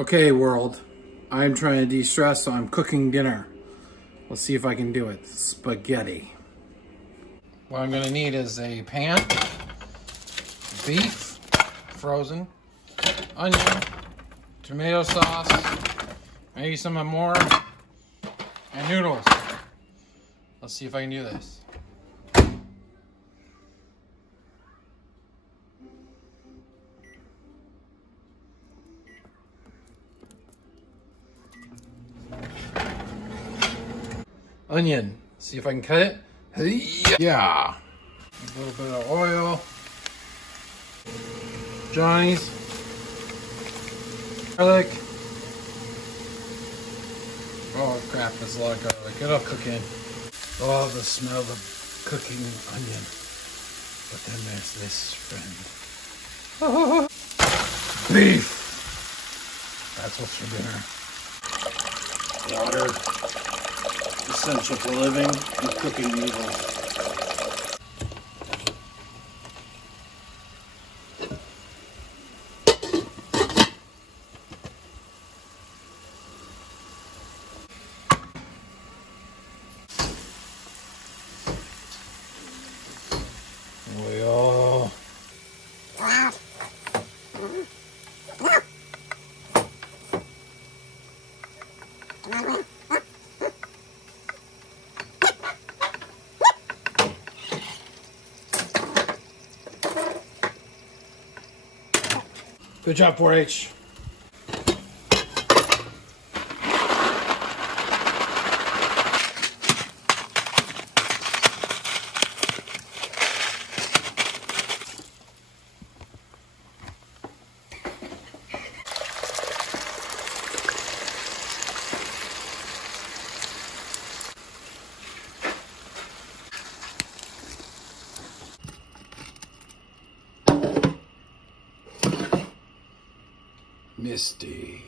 Okay, world. I'm trying to de-stress, so I'm cooking dinner. Let's see if I can do it. Spaghetti. What I'm gonna need is a pan, beef, frozen, onion, tomato sauce, maybe some more, and noodles. Let's see if I can do this. Onion. See if I can cut it. Yeah. A little bit of oil. Johnny's. Garlic. Oh crap, there's a lot of garlic. It'll cook in. Oh, the smell of cooking onion. But then there's this friend. Beef. That's what's for dinner. Water. Essential for living and cooking noodles. Oil. Good job, 4-H. Misty.